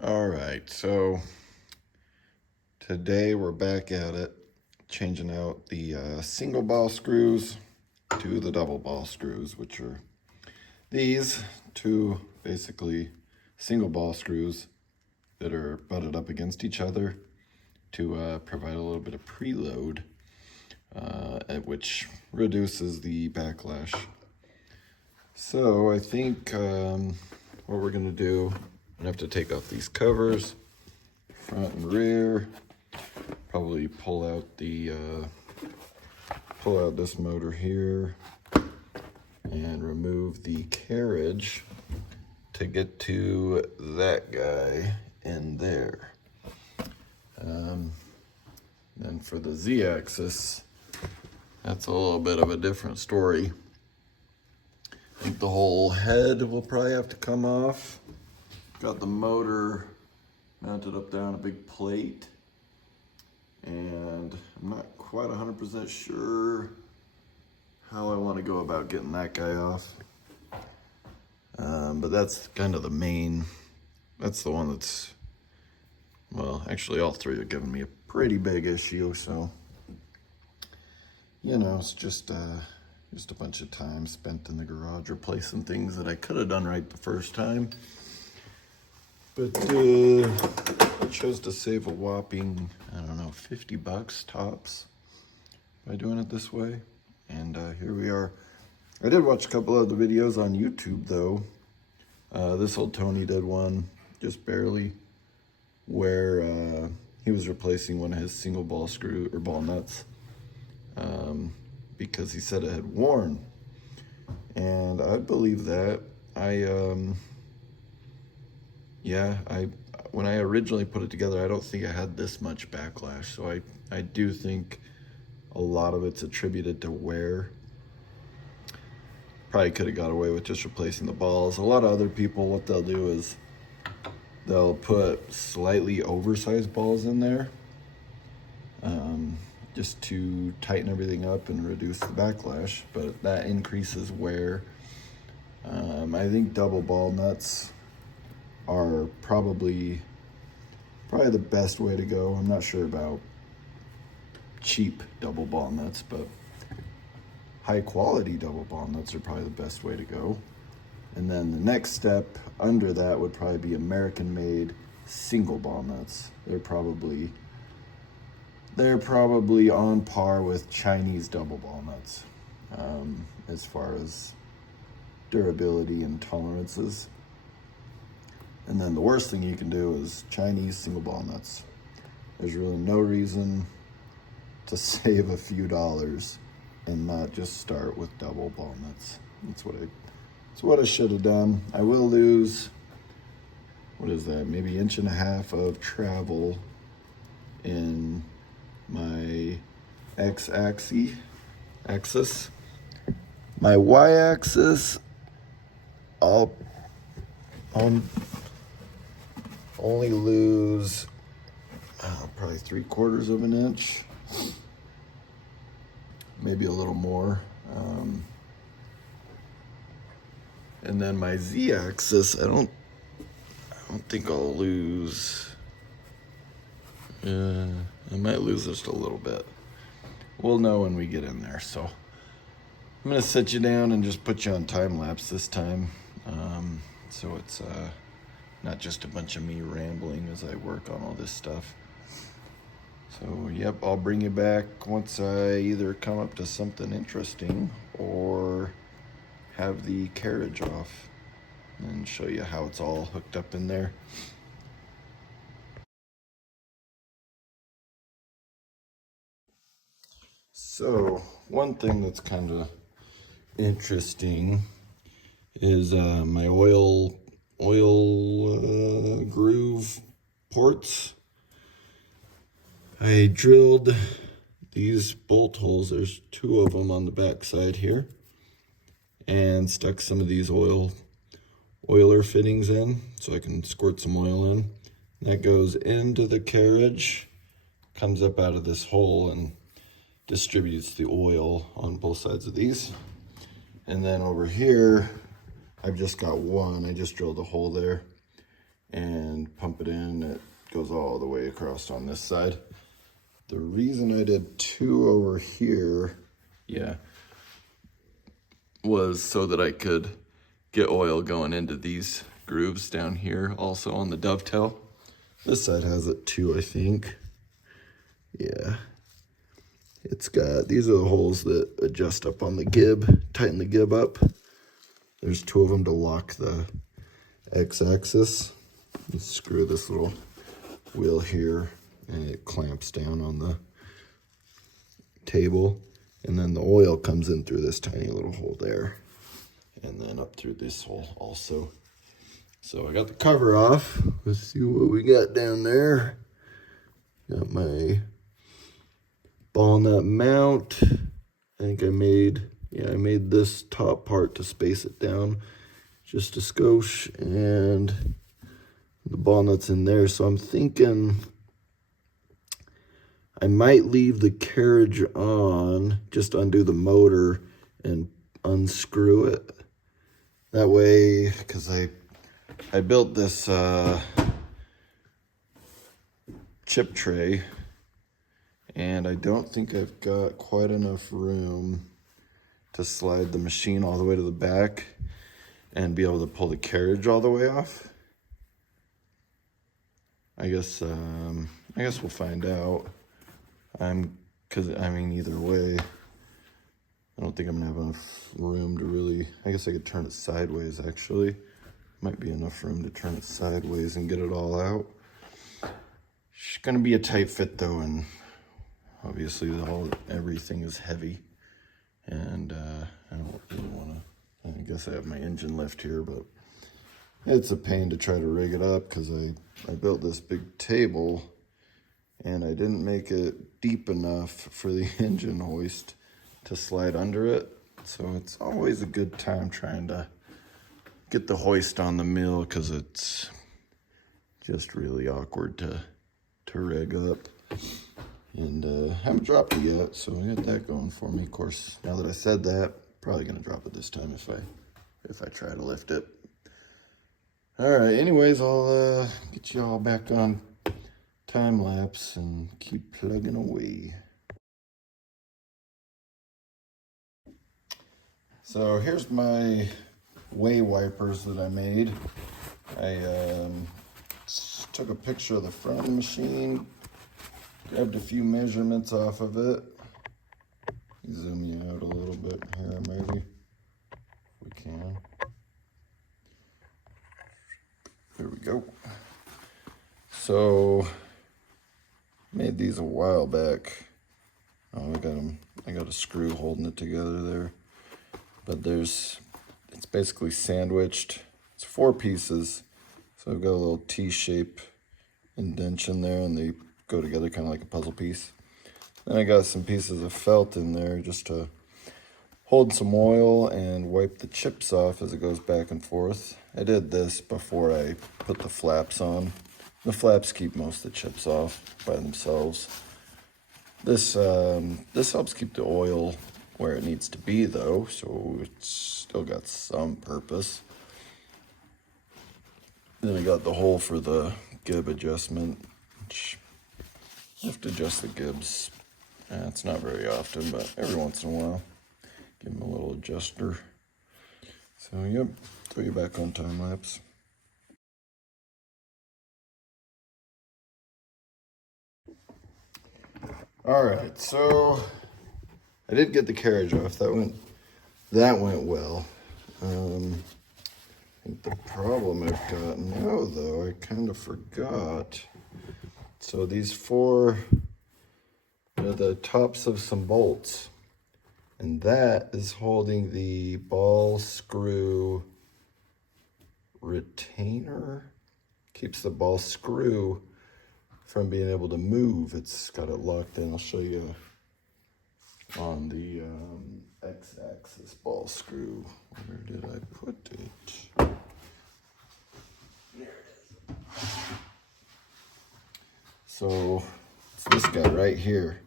All right, so today we're back at it, changing out the single ball screws to the double ball screws, which are these two basically single ball screws that are butted up against each other to provide a little bit of preload, which reduces the backlash. So I think what we're gonna do, I'm gonna have to take off these covers, front and rear, probably pull out this motor here and remove the carriage to get to that guy in there. Then for the Z-axis, that's a little bit of a different story. I think the whole head will probably have to come off. Got the motor mounted up there on a big plate, and I'm not quite 100% sure how I want to go about getting that guy off. But that's kind of the main, that's the one that's, well, actually all three are giving me a pretty big issue, so, you know, it's just a bunch of time spent in the garage replacing things that I could have done right the first time. But I chose to save a whopping, I don't know, 50 bucks tops by doing it this way. And here we are. I did watch a couple of the videos on YouTube though. This old Tony did one, just barely, where he was replacing one of his single ball screw or ball nuts because he said it had worn. And I believe that. When I originally put it together, I don't think I had this much backlash. So I do think a lot of it's attributed to wear. Probably could have got away with just replacing the balls. A lot of other people, what they'll do is they'll put slightly oversized balls in there just to tighten everything up and reduce the backlash, but that increases wear. I think double ball nuts are probably the best way to go. I'm not sure about cheap double ball nuts, but high quality double ball nuts are probably the best way to go. And then the next step under that would probably be American made single ball nuts. They're probably on par with Chinese double ball nuts as far as durability and tolerances. And then the worst thing you can do is Chinese single ball nuts. There's really no reason to save a few dollars and not just start with double ball nuts. That's what I should have done. I will lose, what is that, maybe 1.5 inches of travel in my x-axis. My y-axis, I'll only lose probably 3/4 of an inch, maybe a little more. And then my z-axis, I don't think I'll lose. I might lose just a little bit. We'll know when we get in there. So I'm gonna sit you down and just put you on time lapse this time, so it's not just a bunch of me rambling as I work on all this stuff. So yep, I'll bring you back once I either come up to something interesting or have the carriage off and show you how it's all hooked up in there. So one thing that's kind of interesting is my oil groove ports. I drilled these bolt holes, there's 2 of them on the back side here, and stuck some of these oiler fittings in so I can squirt some oil in. That goes into the carriage, comes up out of this hole and distributes the oil on both sides of these. And then over here, I've just got one. I just drilled a hole there and pump it in. It goes all the way across on this side. The reason I did 2 over here, was so that I could get oil going into these grooves down here, also on the dovetail. This side has it too, I think. Yeah. It's got, these are the holes that adjust up on the gib, tighten the gib up. There's 2 of them to lock the x-axis. You screw this little wheel here and it clamps down on the table. And then the oil comes in through this tiny little hole there. And then up through this hole also. So I got the cover off. Let's see what we got down there. Got my ball nut mount. I think I made this top part to space it down just a skosh, and the ball nuts in there. So I'm thinking I might leave the carriage on, just undo the motor and unscrew it. That way, because I built this chip tray, and I don't think I've got quite enough room to slide the machine all the way to the back and be able to pull the carriage all the way off. I guess we'll find out. Because I mean, either way, I don't think I'm gonna have enough room to really, I guess I could turn it sideways actually. Might be enough room to turn it sideways and get it all out. It's gonna be a tight fit though, and obviously everything is heavy. And I don't really wanna, I guess I have my engine lift here, but it's a pain to try to rig it up because I built this big table and I didn't make it deep enough for the engine hoist to slide under it. So it's always a good time trying to get the hoist on the mill because it's just really awkward to rig up. And haven't dropped it yet, so I got that going for me. Of course, now that I said that, probably gonna drop it this time if I try to lift it. All right, anyways, I'll get you all back on time lapse and keep plugging away. So here's my way wipers that I made. I took a picture of the front of the machine, grabbed a few measurements off of it. Zoom you out a little bit here, maybe, if we can. There we go. So, made these a while back. Oh, I got a screw holding it together there. But it's basically sandwiched. It's 4 pieces. So I've got a little T-shape indentation there, and they go together kind of like a puzzle piece. Then I got some pieces of felt in there just to hold some oil and wipe the chips off as it goes back and forth. I did this before I put the flaps on. The flaps keep most of the chips off by themselves. This helps keep the oil where it needs to be though, so it's still got some purpose. Then I got the hole for the gib adjustment, which you have to adjust the gibs. It's not very often, but every once in a while, give them a little adjuster. So yep, throw you back on time lapse. All right, so I did get the carriage off. That went well. I think the problem I've got now, though, I kind of forgot. So these 4 are the tops of some bolts, and that is holding the ball screw retainer. Keeps the ball screw from being able to move. It's got it locked in. I'll show you on the x-axis ball screw. Where did I put it? There it is. So it's this guy right here,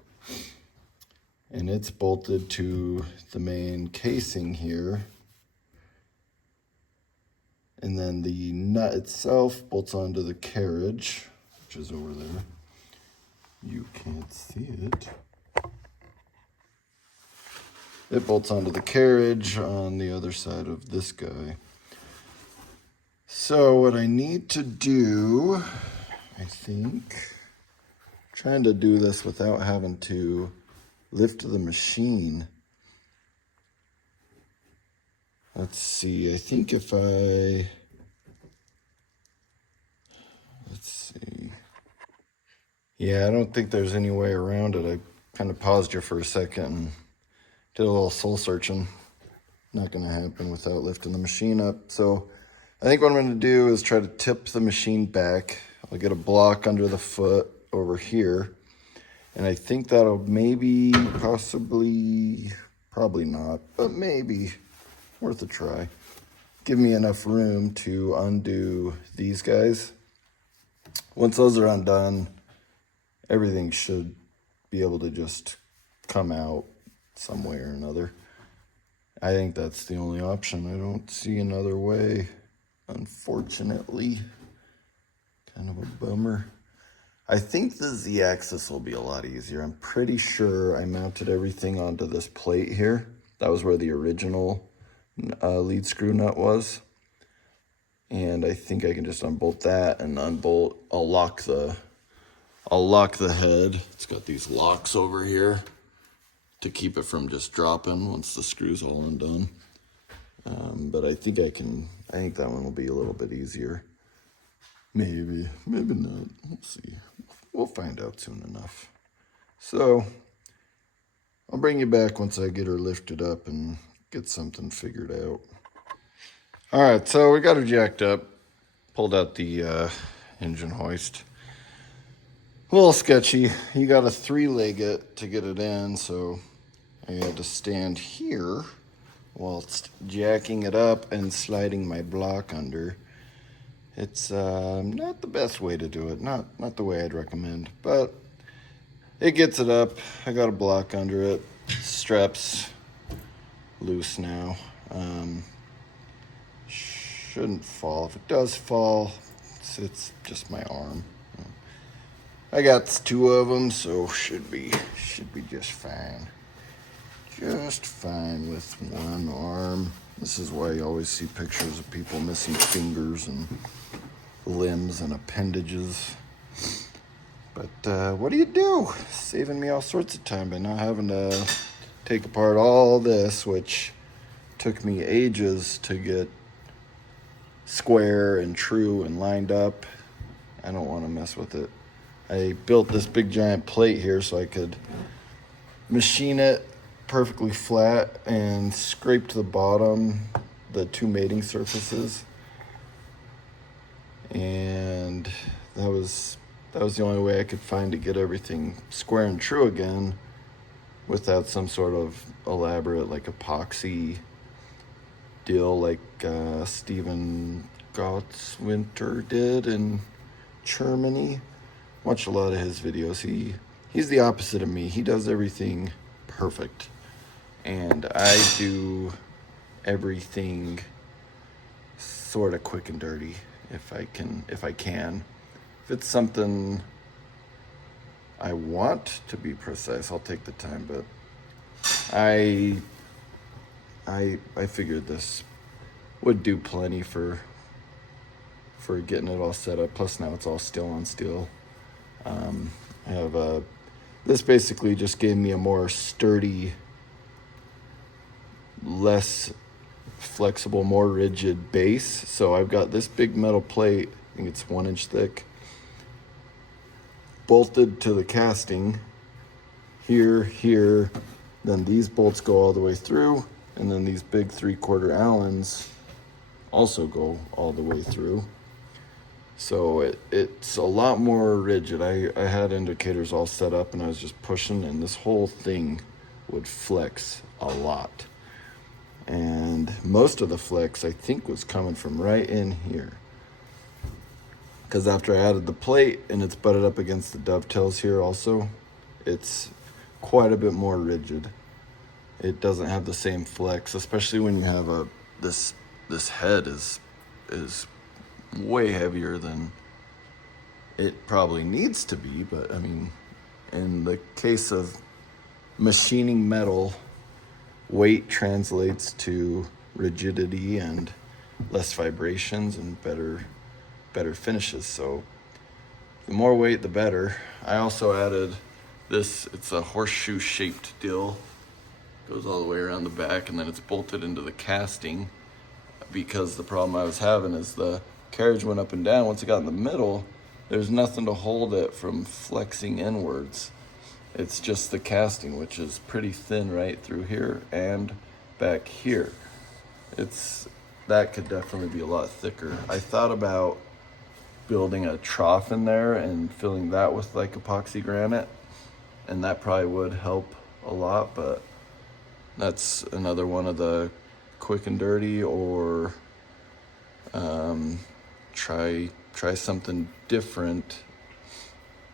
and it's bolted to the main casing here, And then the nut itself bolts onto the carriage, which is over there. You can't see it. It bolts onto the carriage on the other side of this guy. So what I need to do, I think, trying to do this without having to lift the machine. Let's see, I think if let's see. Yeah, I don't think there's any way around it. I kind of paused here for a second and did a little soul searching. Not gonna happen without lifting the machine up. So I think what I'm gonna do is try to tip the machine back. I'll get a block under the foot over here. And I think that'll maybe, possibly, probably not, but maybe worth a try. Give me enough room to undo these guys. Once those are undone, everything should be able to just come out some way or another. I think that's the only option. I don't see another way, unfortunately. Kind of a bummer. I think the Z-axis will be a lot easier. I'm pretty sure I mounted everything onto this plate here. That was where the original lead screw nut was. And I think I can just unbolt that and unbolt, I'll lock the head. It's got these locks over here to keep it from just dropping once the screw's all undone. But I think that one will be a little bit easier. Maybe not. We'll see. We'll find out soon enough. So I'll bring you back once I get her lifted up and get something figured out. All right, so we got her jacked up, pulled out the engine hoist. A little sketchy. You got to 3-leg it to get it in, so I had to stand here whilst jacking it up and sliding my block under. It's not the best way to do it, not the way I'd recommend, but it gets it up. I got a block under it. Straps loose now. Shouldn't fall. If it does fall, it's just my arm. I got 2 of them, so should be just fine. Just fine with one arm. This is why you always see pictures of people missing fingers and limbs and appendages. But what do you do? Saving me all sorts of time by not having to take apart all this, which took me ages to get square and true and lined up. I don't want to mess with it. I built this big giant plate here so I could machine it perfectly flat and scrape to the bottom the 2 mating surfaces. And that was the only way I could find to get everything square and true again without some sort of elaborate like epoxy deal like Stephen Gottswinter did in Germany. Watch a lot of his videos. He's the opposite of me. He does everything perfect, and I do everything sort of quick and dirty if I can. If it's something I want to be precise, I'll take the time, but I figured this would do plenty for getting it all set up. Plus now it's all steel on steel. I have this basically just gave me a more sturdy, less flexible, more rigid base. So I've got this big metal plate, I think it's 1 inch thick, bolted to the casting here, then these bolts go all the way through, and then these big 3/4 Allens also go all the way through. So it's a lot more rigid. I had indicators all set up and I was just pushing, and this whole thing would flex a lot. And most of the flex I think was coming from right in here. Because after I added the plate and it's butted up against the dovetails here also, it's quite a bit more rigid. It doesn't have the same flex, especially when you have this head is is way heavier than it probably needs to be, but I mean, in the case of machining metal, weight translates to rigidity and less vibrations and better finishes. So the more weight, the better. I also added this, it's a horseshoe shaped deal. Goes all the way around the back, and then it's bolted into the casting, because the problem I was having is the carriage went up and down. Once it got in the middle, there's nothing to hold it from flexing inwards. It's just the casting, which is pretty thin right through here and back here. That could definitely be a lot thicker. I thought about building a trough in there and filling that with like epoxy granite, and that probably would help a lot, but that's another one of the quick and dirty, or try something different.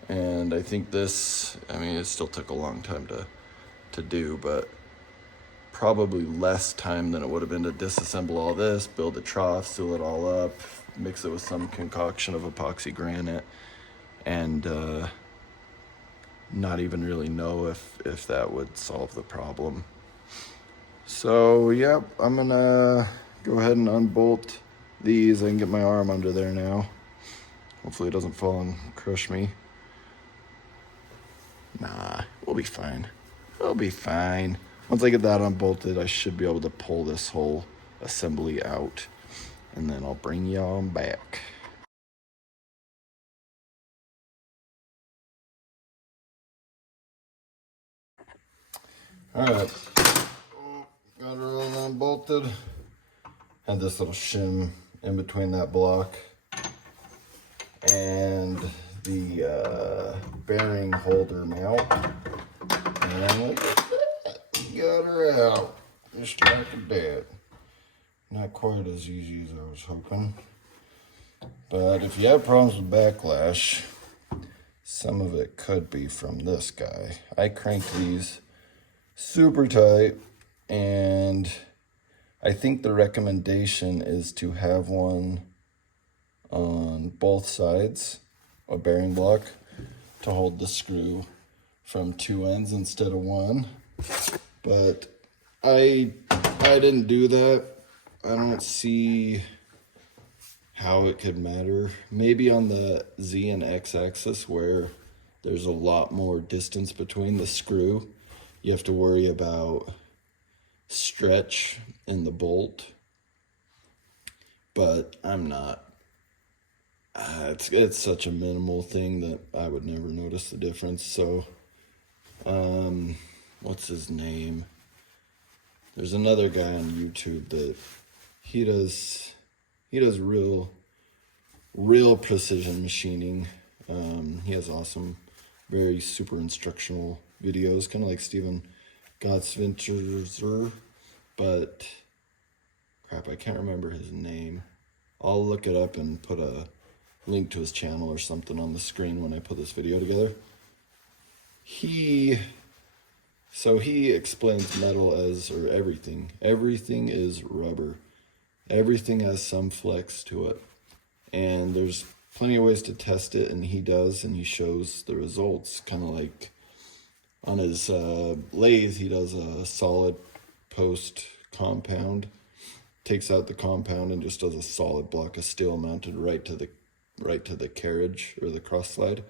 And I think this, I mean, it still took a long time to do, but probably less time than it would have been to disassemble all this, build a trough, seal it all up, mix it with some concoction of epoxy granite, and not even really know if that would solve the problem. So, yep, I'm gonna go ahead and unbolt these. I can get my arm under there now. Hopefully it doesn't fall and crush me. Nah, we'll be fine. We'll be fine. Once I get that unbolted, I should be able to pull this whole assembly out, and then I'll bring y'all back. All right, got it all unbolted. Had this little shim in between that block and the bearing holder mount. And look at that, got her out, just like that. Not quite as easy as I was hoping. But if you have problems with backlash, some of it could be from this guy. I cranked these super tight, and I think the recommendation is to have one on both sides, a bearing block, to hold the screw from two ends instead of one. But I didn't do that. I don't see how it could matter. Maybe on the Z and X axis, where there's a lot more distance between the screw, you have to worry about stretch in the bolt, but I'm not. It's such a minimal thing that I would never notice the difference. So what's his name? There's another guy on YouTube that he does real precision machining. He has awesome, very super instructional videos, kind of like Steven Gottsvinter, but crap, I can't remember his name. I'll look it up and put a link to his channel or something on the screen when I put this video together. He explains metal as, or everything is rubber. Everything has some flex to it, and there's plenty of ways to test it, and he does, and he shows the results. Kind of like on his lathe, he does a solid post compound, takes out the compound and just does a solid block of steel mounted right to the carriage or the cross slide,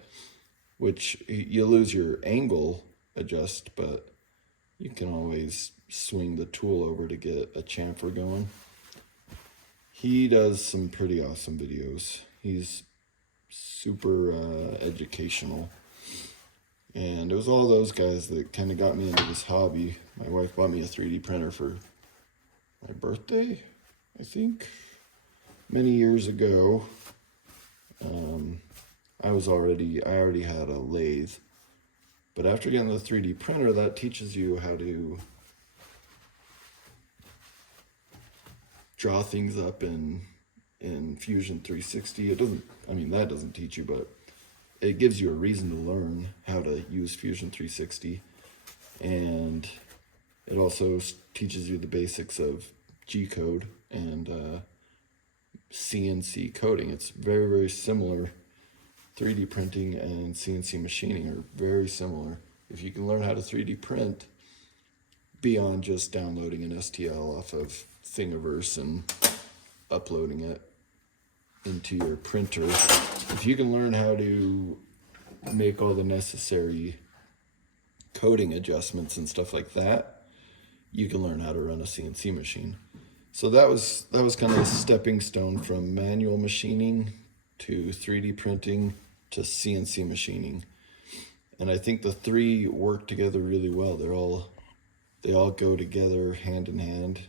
which you lose your angle adjust, but you can always swing the tool over to get a chamfer going. He does some pretty awesome videos. He's super educational. And it was all those guys that kind of got me into this hobby. My wife bought me a 3D printer for my birthday, I think, many years ago. I already had a lathe. But after getting the 3D printer, that teaches you how to draw things up in Fusion 360. That doesn't teach you, but it gives you a reason to learn how to use Fusion 360. And it also teaches you the basics of G-code and CNC coding. It's very, very similar. 3D printing and CNC machining are very similar. If you can learn how to 3D print beyond just downloading an STL off of Thingiverse and uploading it into your printer, if you can learn how to make all the necessary coding adjustments and stuff like that, you can learn how to run a CNC machine. So that was kind of a stepping stone from manual machining to 3D printing to CNC machining. And I think the three work together really well. They all go together hand in hand.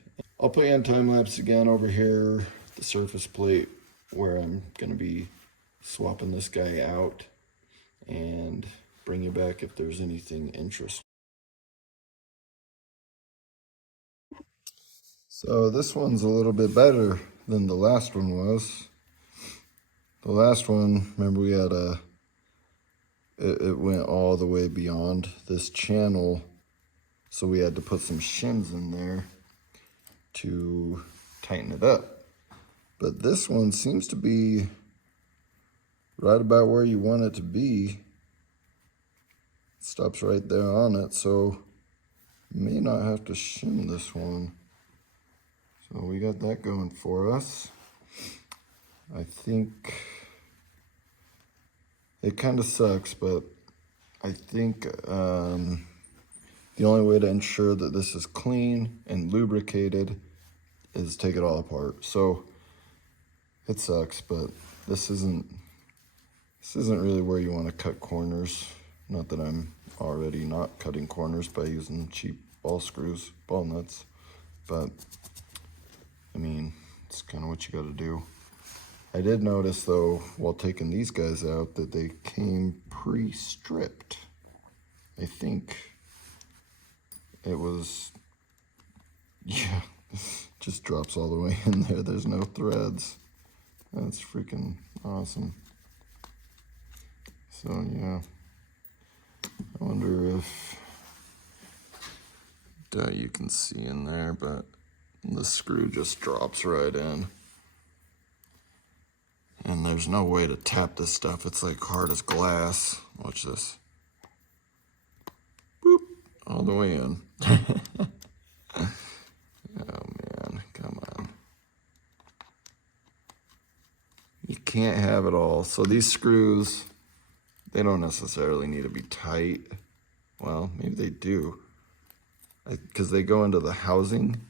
I'll put you on time lapse again over here, the surface plate, where I'm gonna be swapping this guy out, and bring you back if there's anything interesting. So this one's a little bit better than the last one was. The last one, remember we had it went all the way beyond this channel, so we had to put some shims in there to tighten it up. But this one seems to be right about where you want it to be. It stops right there on it, so you may not have to shim this one. So we got that going for us. I think it kind of sucks, but I think the only way to ensure that this is clean and lubricated is take it all apart. So it sucks, but this isn't really where you want to cut corners. Not that I'm already not cutting corners by using cheap ball screws, ball nuts, but I mean, it's kind of what you got to do. I did notice though, while taking these guys out, that they came pre-stripped. I think it was, yeah, just drops all the way in there. There's no threads. That's freaking awesome. So yeah, I wonder if you can see in there, but the screw just drops right in. And there's no way to tap this stuff. It's like hard as glass. Watch this. Boop, all the way in. Oh man, come on. You can't have it all. So these screws, they don't necessarily need to be tight. Well, maybe they do, because they go into the housing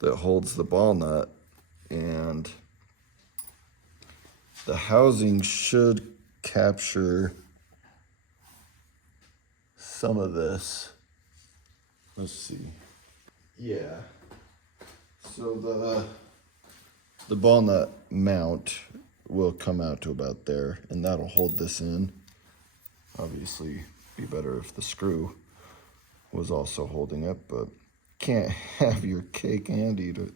that holds the ball nut, and the housing should capture some of this. Let's see. Yeah. So the ball nut mount will come out to about there, and that'll hold this in. Obviously, be better if the screw was also holding it, but can't have your cake and eat it.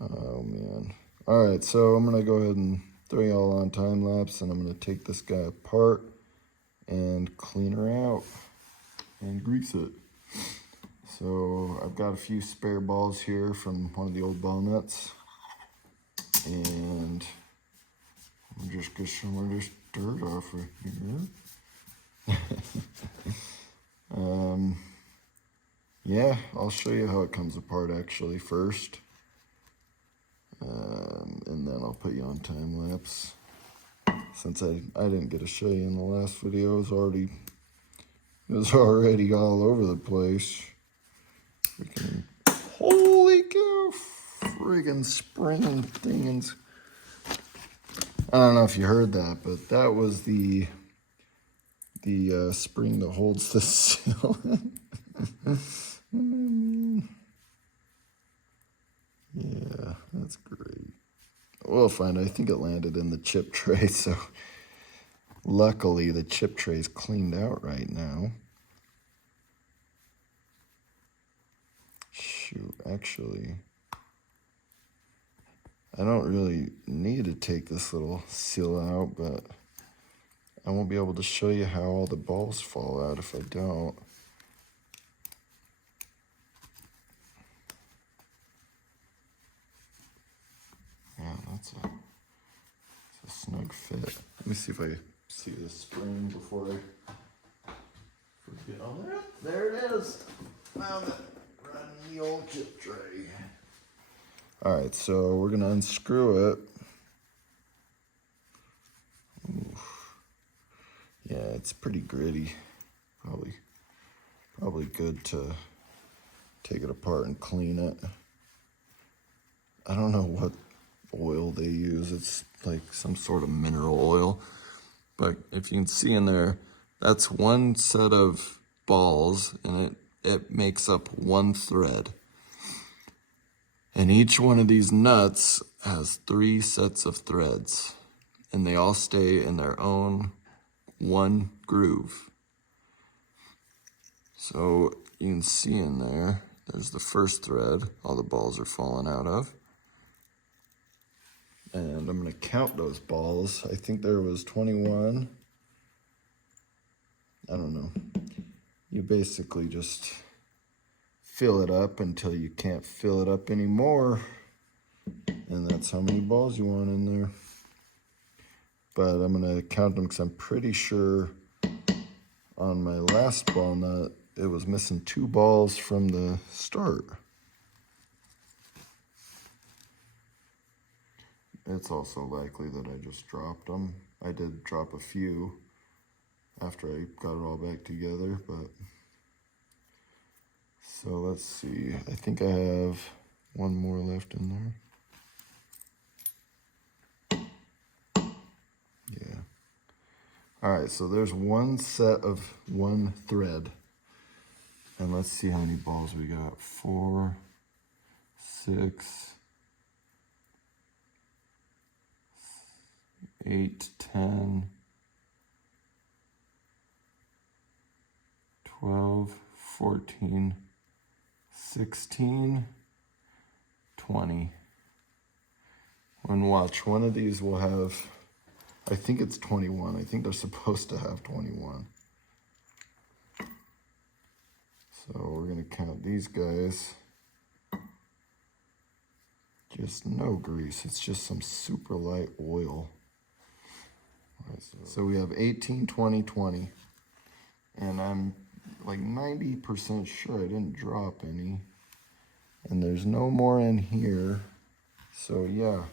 Oh man. All right, so I'm gonna go ahead and throw y'all on time lapse, and I'm gonna take this guy apart and clean her out and grease it. So I've got a few spare balls here from one of the old ball nuts, and I'm just get some of this dirt off of here. Yeah, I'll show you how it comes apart actually first, and then I'll put you on time lapse. Since I didn't get to show you in the last video, it was already all over the place. Freaking, holy cow, friggin' springing things. I don't know if you heard that, but that was the spring that holds the seal. Yeah, that's great. We'll find. I think it landed in the chip tray, so luckily the chip tray is cleaned out right now. Shoot, actually, I don't really need to take this little seal out, but I won't be able to show you how all the balls fall out if I don't. Yeah, It's a snug fit. Let me see if I see the spring before I forget. Oh, there it is. Found it. Right in the old chip tray. All right, so we're gonna unscrew it. Oof. Yeah, it's pretty gritty. Probably good to take it apart and clean it. I don't know what oil they use. It's like some sort of mineral oil. But if you can see in there, that's one set of balls, and it makes up one thread. And each one of these nuts has 3 sets of threads, and they all stay in their own one groove. So you can see in there, there's the first thread all the balls are falling out of. And I'm gonna count those balls. I think there was 21. I don't know. You basically just fill it up until you can't fill it up anymore. And that's how many balls you want in there. But I'm gonna count them because I'm pretty sure on my last ball nut, it was missing 2 balls from the start. It's also likely that I just dropped them. I did drop a few after I got it all back together, but so let's see. I think I have one more left in there. Yeah. All right, so there's one set of one thread. And let's see how many balls we got. 4, 6, 8, 10, 12, 14, 16, 20. And watch, one of these will have, I think it's 21. I think they're supposed to have 21. So we're gonna count these guys. Just no grease, it's just some super light oil. All right, so we have 18, 20, 20. And I'm like 90% sure I didn't drop any. And there's no more in here. So yeah,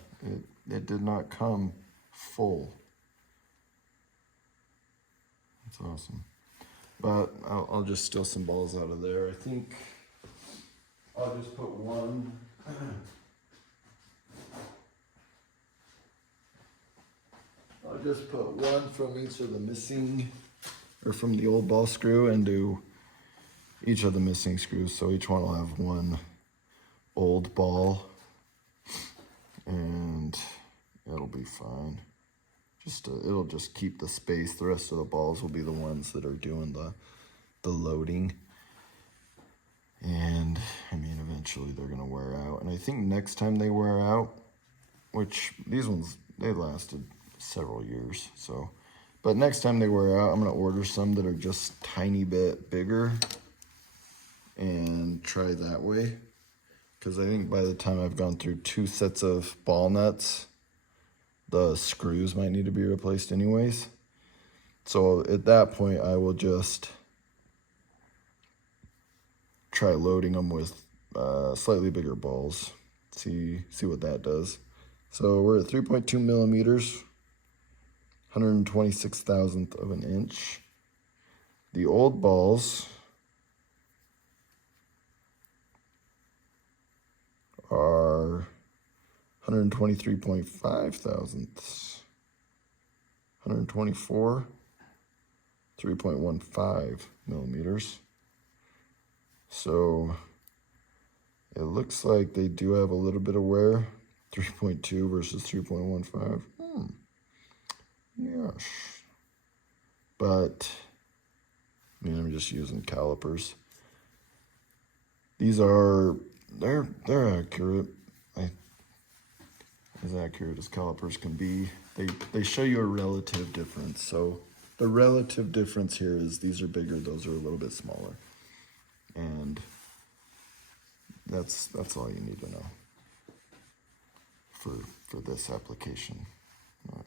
it did not come full. That's awesome. But I'll just steal some balls out of there. I think I'll just put one. I'll just put one from each of the missing, or from the old ball screw into each of the missing screws. So each one will have one old ball, and it'll be fine. It'll just keep the space. The rest of the balls will be the ones that are doing the loading. And I mean, eventually they're gonna wear out. And I think next time they wear out, which these ones, they lasted several years, so. But next time they wear out, I'm gonna order some that are just tiny bit bigger and try that way. Because I think by the time I've gone through 2 sets of ball nuts, the screws might need to be replaced anyways. So at that point, I will just try loading them with slightly bigger balls. See what that does. So we're at 3.2 millimeters, 126,000th of an inch. The old balls are 123.5 thousandths, 124, 3.15 millimeters. So it looks like they do have a little bit of wear, 3.2 versus 3.15. Yes. But I mean, I'm just using calipers. These are, they're accurate. As accurate as calipers can be. They show you a relative difference. So the relative difference here is these are bigger, those are a little bit smaller. And that's all you need to know. for this application. I'm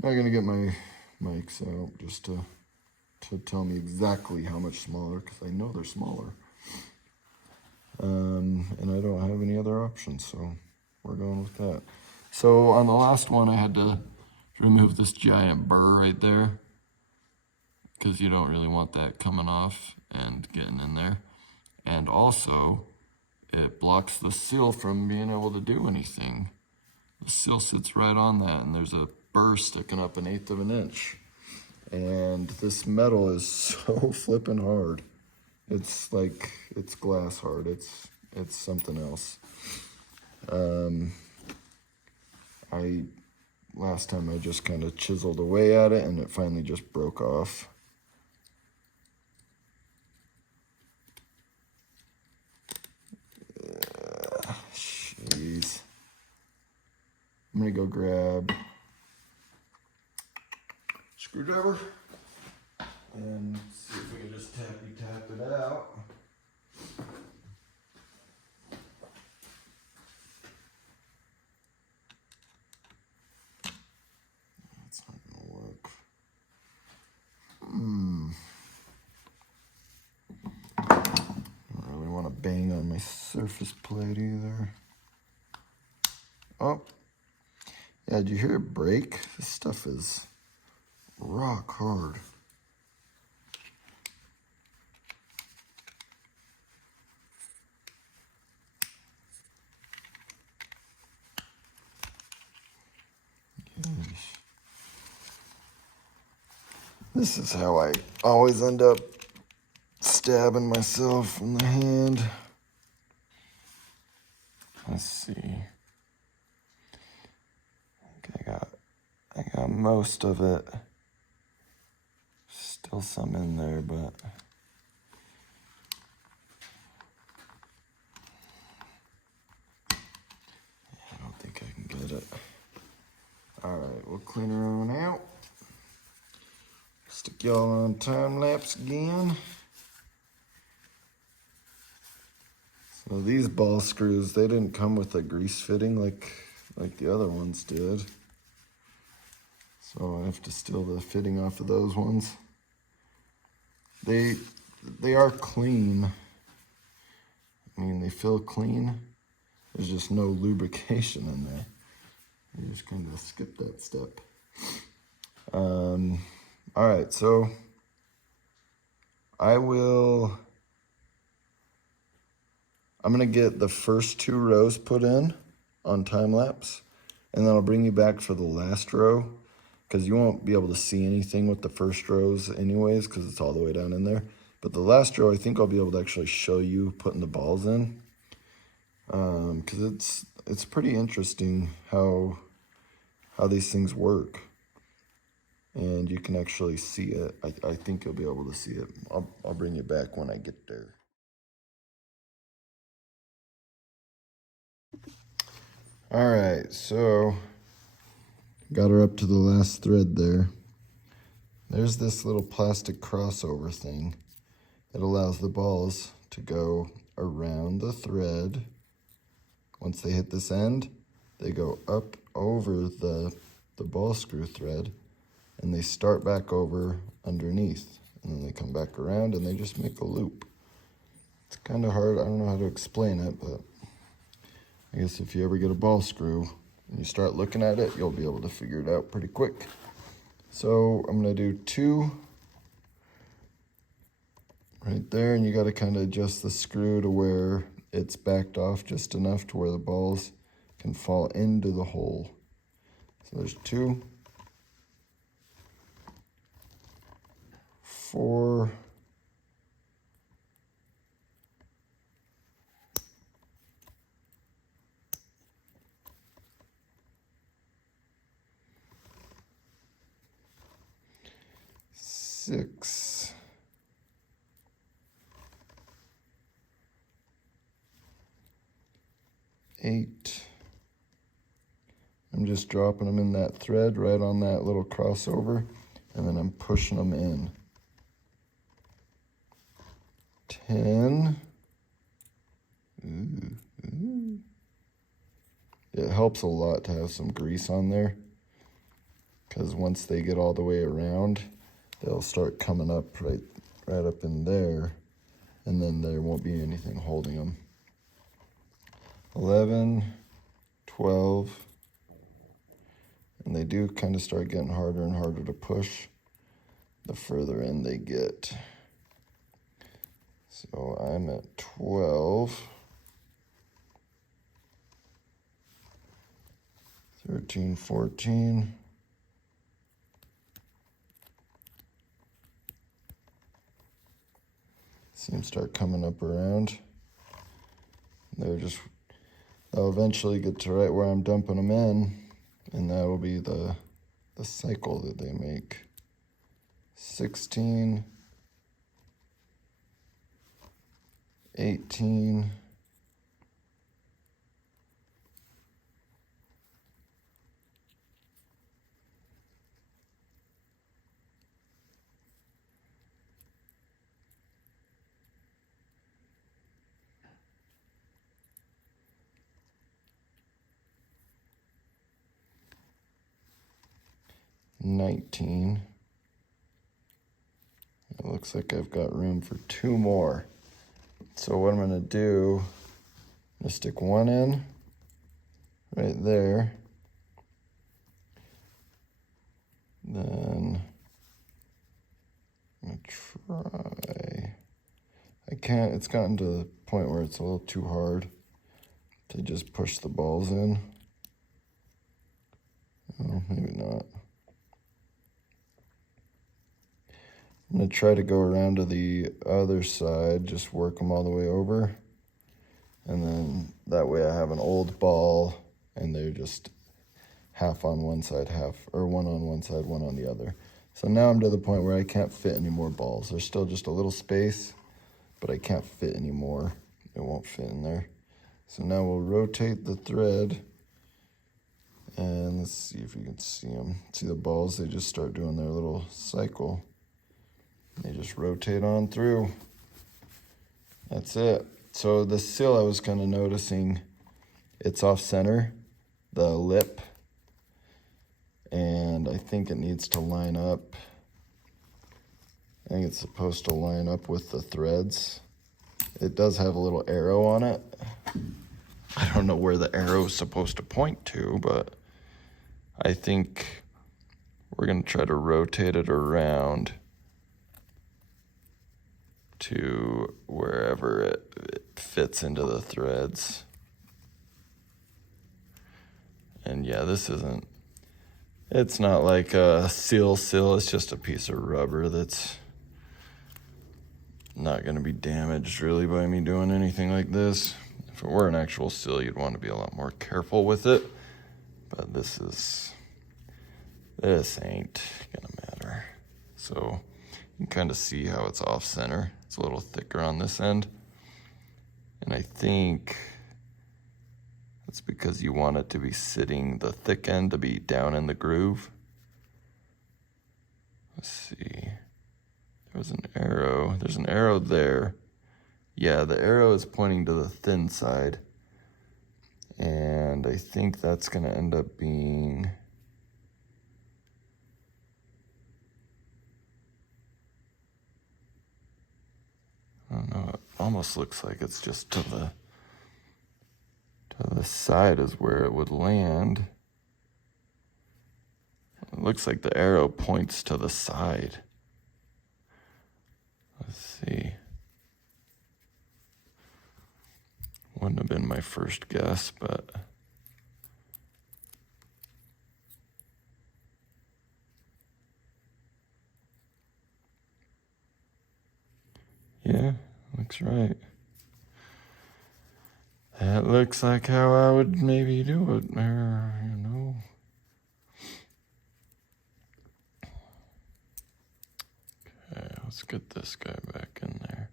not gonna get my mics out just to tell me exactly how much smaller, because I know they're smaller. And I don't have any other options, so we're going with that. So on the last one, I had to remove this giant burr right there, because you don't really want that coming off and getting in there. And also, it blocks the seal from being able to do anything. The seal sits right on that, and there's a burr sticking up 1/8 of an inch. And this metal is so flippin' hard. It's like, it's glass hard. It's something else. Last time I just kind of chiseled away at it, and it finally just broke off. Jeez. I'm gonna go grab screwdriver and see if we can just tappy tap it out. That's not gonna work. Don't really want to bang on my surface plate either. Oh, yeah, did you hear it break? This stuff is rock hard. Gosh. This is how I always end up stabbing myself in the hand. Let's see. I got most of it. Still some in there, but I don't think I can get it. All right, we'll clean her on out. Stick y'all on time lapse again. So these ball screws, they didn't come with a grease fitting like the other ones did. So I have to steal the fitting off of those ones. They are clean. I mean, they feel clean. There's just no lubrication in there. You just kind of skip that step. All right, so I'm gonna get the first 2 rows put in on time lapse, and then I'll bring you back for the last row, because you won't be able to see anything with the first rows anyways, because it's all the way down in there. But the last row, I think I'll be able to actually show you putting the balls in, because it's pretty interesting how these things work. And you can actually see it. I think you'll be able to see it. I'll bring you back when I get there. All right, so got her up to the last thread there. There's this little plastic crossover thing that allows the balls to go around the thread. Once they hit this end, they go up over the ball screw thread, and they start back over underneath, and then they come back around and they just make a loop. It's kind of hard. I don't know how to explain it, but I guess if you ever get a ball screw and you start looking at it, you'll be able to figure it out pretty quick. So I'm gonna do 2 right there, and you gotta kind of adjust the screw to where it's backed off just enough to where the balls can fall into the hole. So there's 2, 4, 6, 8. I'm just dropping them in that thread right on that little crossover, and then I'm pushing them in. 10. it helps a lot to have some grease on there, because once they get all the way around, they'll start coming up right up in there, and then there won't be anything holding them. 11, 12, and they do kind of start getting harder and harder to push the further in they get. So I'm at 12, 13, 14. See them start coming up around. They'll eventually get to right where I'm dumping them in, and that will be the cycle that they make. 16, 18, 19. It looks like I've got room for 2 more. So what I'm going to do, I'm going to stick one in right there. Then I'm going to try. I can't, it's gotten to the point where it's a little too hard to just push the balls in. Oh, maybe not. I'm going to try to go around to the other side, just work them all the way over. And then that way I have an old ball and they're just half on one side, one on one side, one on the other. So now I'm to the point where I can't fit any more balls. There's still just a little space, but I can't fit any more. It won't fit in there. So now we'll rotate the thread, and let's see if you can see them. See the balls, they just start doing their little cycle. They just rotate on through. That's it. So the sill, I was kind of noticing it's off center, the lip, and I think it needs to line up. I think it's supposed to line up with the threads. It does have a little arrow on it. I don't know where the arrow is supposed to point to, but I think we're going to try to rotate it around to wherever it fits into the threads. And yeah, it's not like a seal, it's just a piece of rubber that's not going to be damaged really by me doing anything like this. If it were an actual seal, you'd want to be a lot more careful with it, but this ain't gonna matter. So you can kind of see how it's off center. It's a little thicker on this end, and I think it's because you want it to be sitting, the thick end to be down in the groove. Let's see. There's an arrow there. Yeah, the arrow is pointing to the thin side. And I think that's going to end up being... I don't know, it almost looks like it's just to the side is where it would land. It looks like the arrow points to the side. Let's see. Wouldn't have been my first guess, but yeah, looks right. That looks like how I would maybe do it, Okay, let's get this guy back in there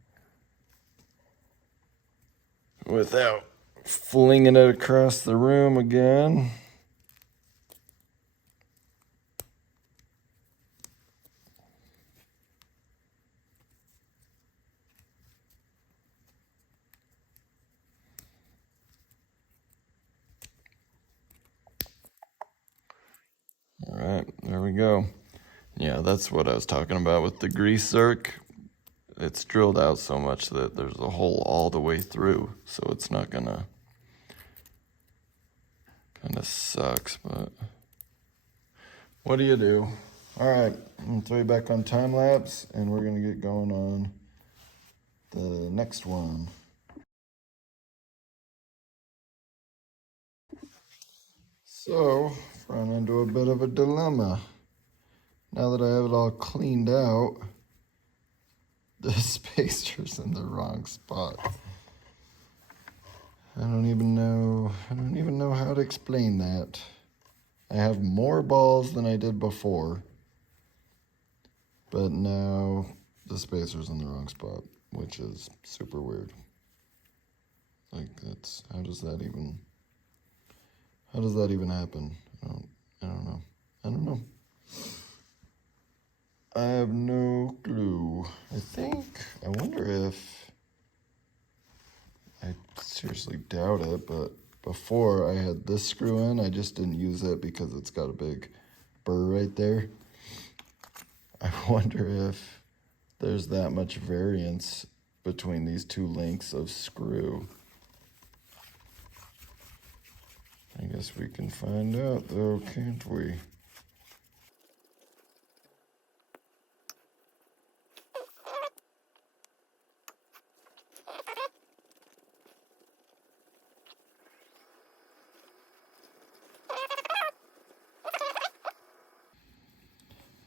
without flinging it across the room again. we go. Yeah, that's what I was talking about with the grease zerk. It's drilled out so much that there's a hole all the way through, so it's not gonna, kind of sucks, but what do you do? All right, I'm gonna throw you back on time lapse, and we're gonna get going on the next one. So, run into a bit of a dilemma. Now that I have it all cleaned out, the spacer's in the wrong spot. I don't even know how to explain that. I have more balls than I did before, but now the spacer's in the wrong spot, which is super weird. Like, that's, how does that even happen? I don't know. I have no clue. I wonder if, I seriously doubt it, but before I had this screw in, I just didn't use it because it's got a big burr right there. I wonder if there's that much variance between these two lengths of screw. I guess we can find out though, can't we?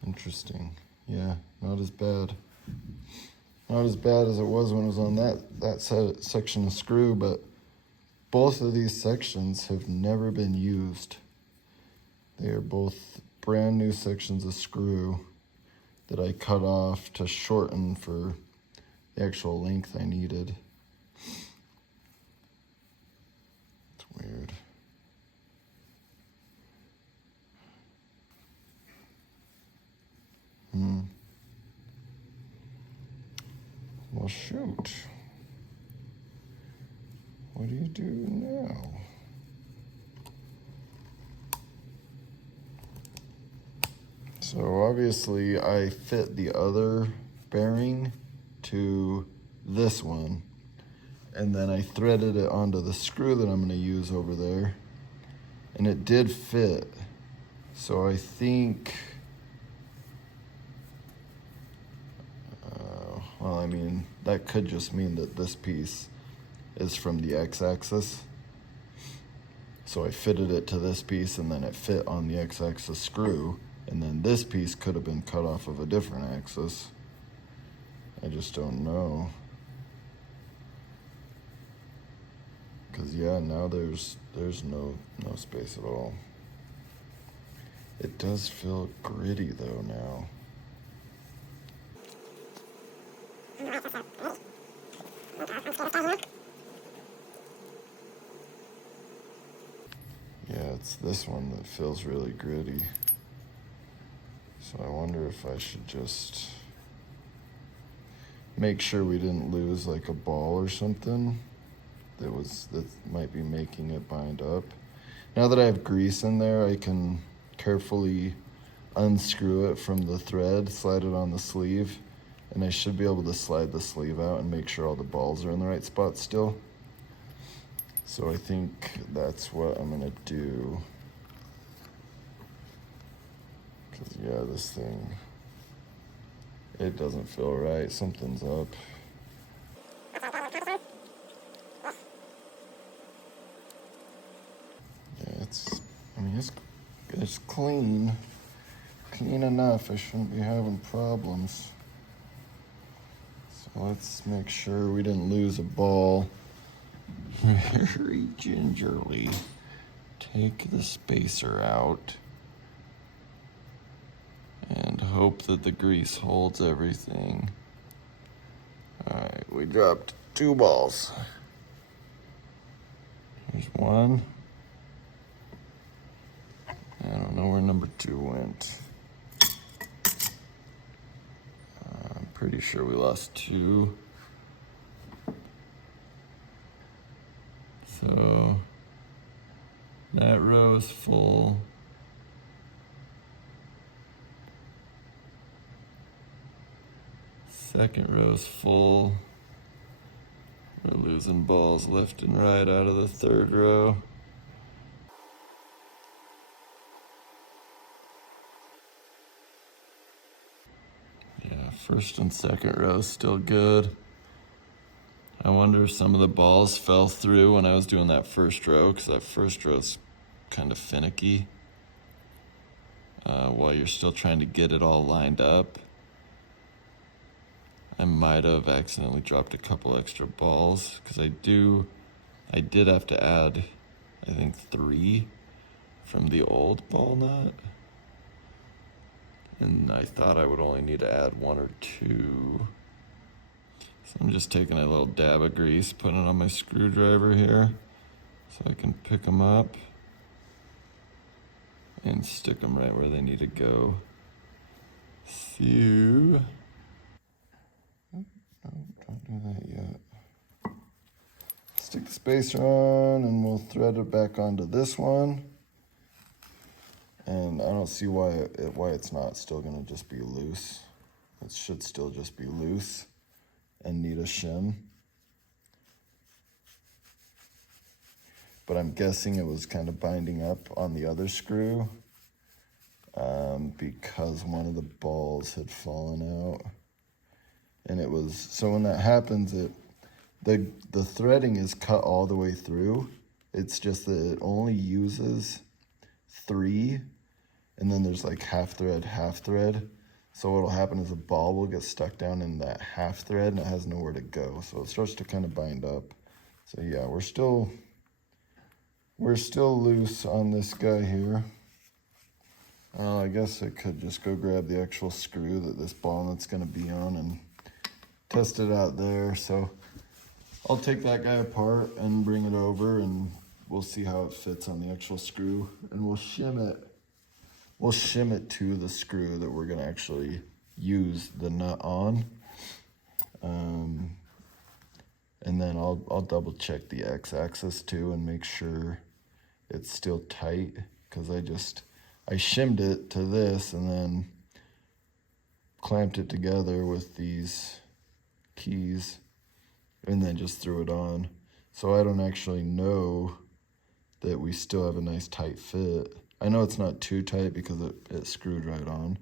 Interesting. Yeah, not as bad. Not as bad as it was when it was on that section of screw, but both of these sections have never been used. They are both brand new sections of screw that I cut off to shorten for the actual length I needed. It's weird. Well, shoot. What do you do now? So obviously I fit the other bearing to this one, and then I threaded it onto the screw that I'm going to use over there, and it did fit. So I think, well, I mean, that could just mean that this piece is from the x-axis. So I fitted it to this piece, and then it fit on the x-axis screw, and then this piece could have been cut off of a different axis. I just don't know. Because yeah, now there's no space at all. It does feel gritty though now. Yeah, it's this one that feels really gritty. So I wonder if I should just make sure we didn't lose like a ball or something that might be making it bind up. Now that I have grease in there, I can carefully unscrew it from the thread, slide it on the sleeve, and I should be able to slide the sleeve out and make sure all the balls are in the right spot still. So I think that's what I'm gonna do. Cause yeah, this thing, it doesn't feel right. Something's up. Yeah, it's clean enough. I shouldn't be having problems. So let's make sure we didn't lose a ball. Very gingerly take the spacer out and hope that the grease holds everything. All right, we dropped 2 balls. Here's one. I don't know where number 2 went. I'm pretty sure we lost 2. So that row is full. Second row's full. We're losing balls left and right out of the third row. Yeah, first and second row still good. I wonder if some of the balls fell through when I was doing that first row, because that first row's kind of finicky while you're still trying to get it all lined up. I might have accidentally dropped a couple extra balls, because I did have to add, I think, 3 from the old ball nut. And I thought I would only need to add 1 or 2. So I'm just taking a little dab of grease, putting it on my screwdriver here, so I can pick them up and stick them right where they need to go. So, no, don't do that yet. Stick the spacer on and we'll thread it back onto this one. And I don't see why it's not still gonna just be loose. It should still just be loose and need a shim. But I'm guessing it was kind of binding up on the other screw because one of the balls had fallen out. And it was, so when that happens, the threading is cut all the way through. It's just that it only uses 3, and then there's like half thread. So what'll happen is the ball will get stuck down in that half thread and it has nowhere to go. So it starts to kind of bind up. So yeah, we're still loose on this guy here. I guess I could just go grab the actual screw that this ball nut's gonna be on and test it out there. So I'll take that guy apart and bring it over and we'll see how it fits on the actual screw, and we'll shim it. We'll shim it to the screw that we're gonna actually use the nut on. And then I'll double check the X-axis too and make sure it's still tight, because I shimmed it to this and then clamped it together with these keys and then just threw it on. So I don't actually know that we still have a nice tight fit. I know it's not too tight because it screwed right on,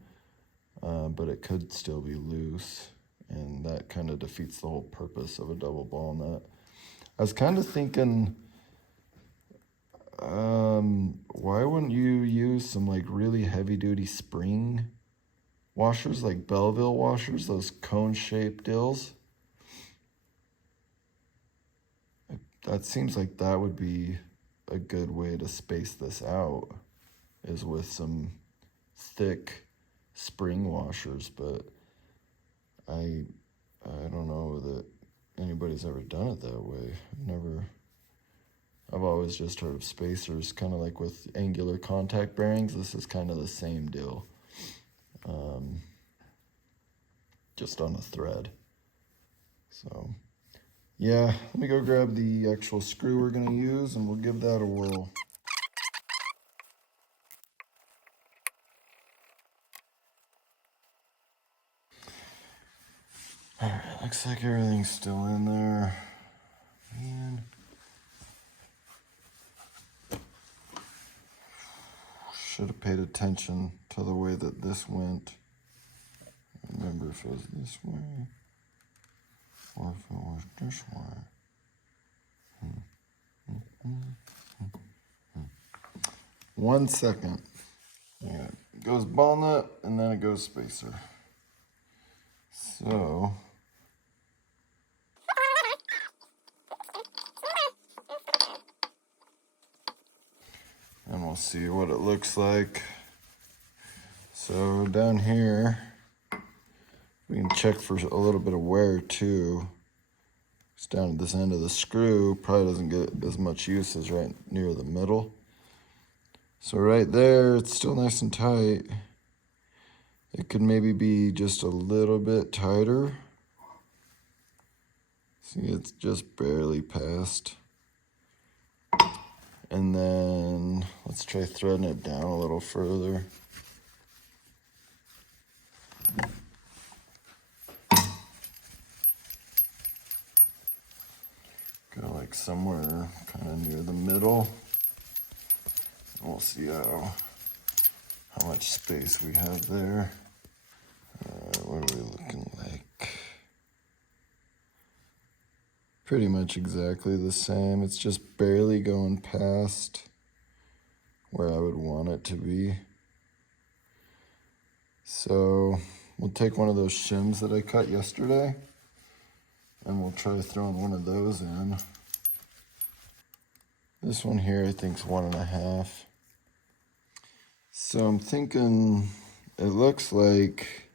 but it could still be loose, and that kind of defeats the whole purpose of a double ball nut. I was kind of thinking, why wouldn't you use some like really heavy duty spring washers, like Belleville washers, those cone shaped dills? That seems like that would be a good way to space this out, is with some thick spring washers, but I don't know that anybody's ever done it that way. I've always just heard of spacers, kind of like with angular contact bearings. This is kind of the same deal, just on a thread. So yeah, let me go grab the actual screw we're gonna use and we'll give that a whirl. All right, looks like everything's still in there. Man. Should have paid attention to the way that this went. I remember if it was this way or if it was this way. 1 second. Yeah, it goes ball nut and then it goes spacer. So and we'll see what it looks like. So down here, we can check for a little bit of wear too. It's down at this end of the screw, probably doesn't get as much use as right near the middle. So right there, it's still nice and tight. It could maybe be just a little bit tighter. See, it's just barely past. And then let's try threading it down a little further. like somewhere kind of near the middle. We'll see how much space we have there. What are we looking like? Pretty much exactly the same. It's just barely going past where I would want it to be. So we'll take one of those shims that I cut yesterday and we'll try throwing one of those in. This one here I think is 1.5. So I'm thinking it looks like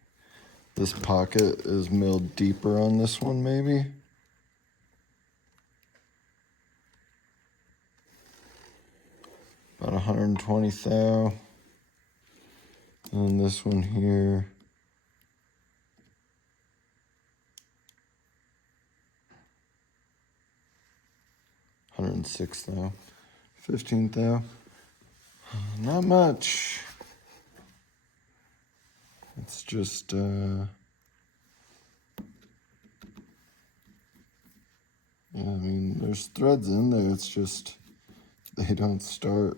this pocket is milled deeper on this one maybe. About 120 thou. And this one here, $106 thou, 15 thou. Not much. It's just yeah, I mean, there's threads in there. It's just they don't start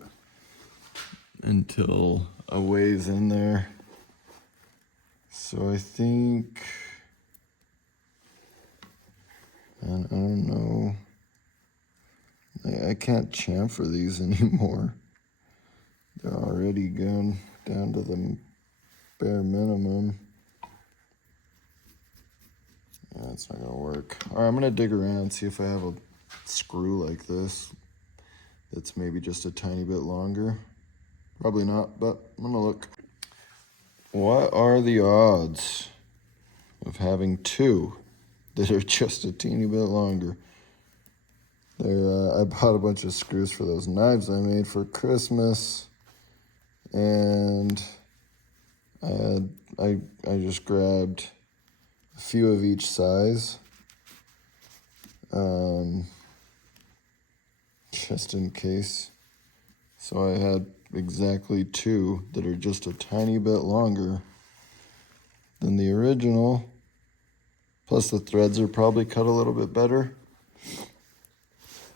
until a ways in there. So I think, and I don't know, I can't chamfer these anymore. They're already gone down to the bare minimum. Yeah, it's not gonna work. All right, I'm gonna dig around, see if I have a screw like this that's maybe just a tiny bit longer. Probably not, but I'm gonna look. What are the odds of having two that are just a teeny bit longer? I bought a bunch of screws for those knives I made for Christmas, and I just grabbed a few of each size, just in case. So I had exactly two that are just a tiny bit longer than the original. Plus the threads are probably cut a little bit better.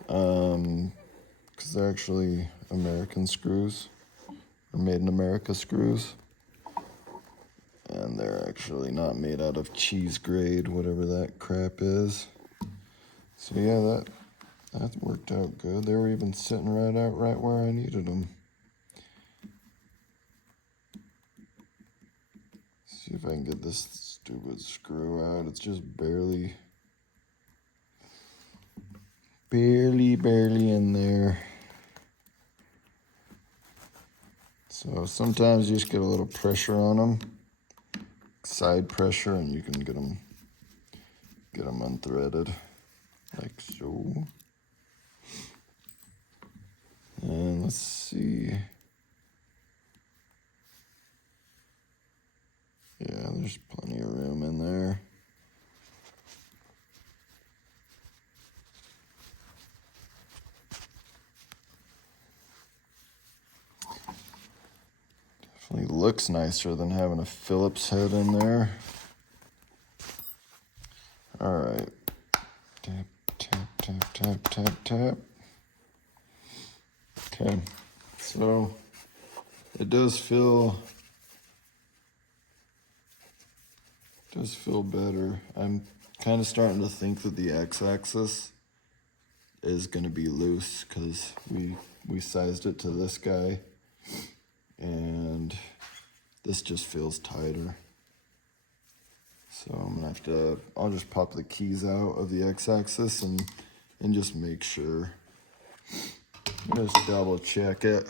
Because they're actually American screws, or made in America screws. And they're actually not made out of cheese grade, whatever that crap is. So yeah, that worked out good. They were even sitting right where I needed them. See if I can get this stupid screw out. It's just barely in there. So sometimes you just get a little pressure on them, side pressure, and you can get them unthreaded, like so. And let's see. Yeah, there's plenty of room in there. Definitely looks nicer than having a Phillips head in there. All right. Tap, tap, tap, tap, tap, tap. Okay, so it does feel better. I'm kind of starting to think that the x-axis is going to be loose because we sized it to this guy, and this just feels tighter. So I'm gonna have to, I'll just pop the keys out of the x-axis and just make sure. Just double check it.